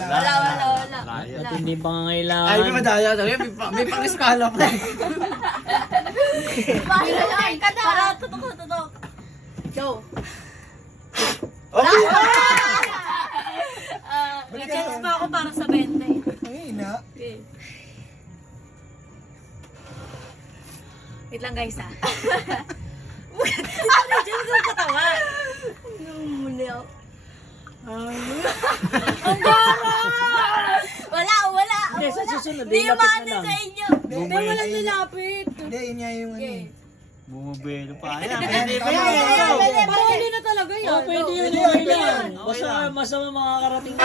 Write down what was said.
Wala. Hindi pa nga kailangan. Ay, may madaya. May pang-eskala pa. Ay, para tutok. Go. May chance pa ako para sa 20. Ay, na. Okay. Wait lang guys ha. Ano dyan ko katawa? Muli ako. Ang gara! Wala. Hindi, sa susunod. Hindi yung lapit maano na lang. sa inyo. Hindi Bumay. walang nilapit. Hindi, yun nga yung ano. Okay. Bumabelo pa. Ayan, Pwede pa pwede. yan. Pwede na talaga yan. Oh, pwede yun. Pwede, Okay pwede lang. yan. Basta Okay lang. masama makakarating.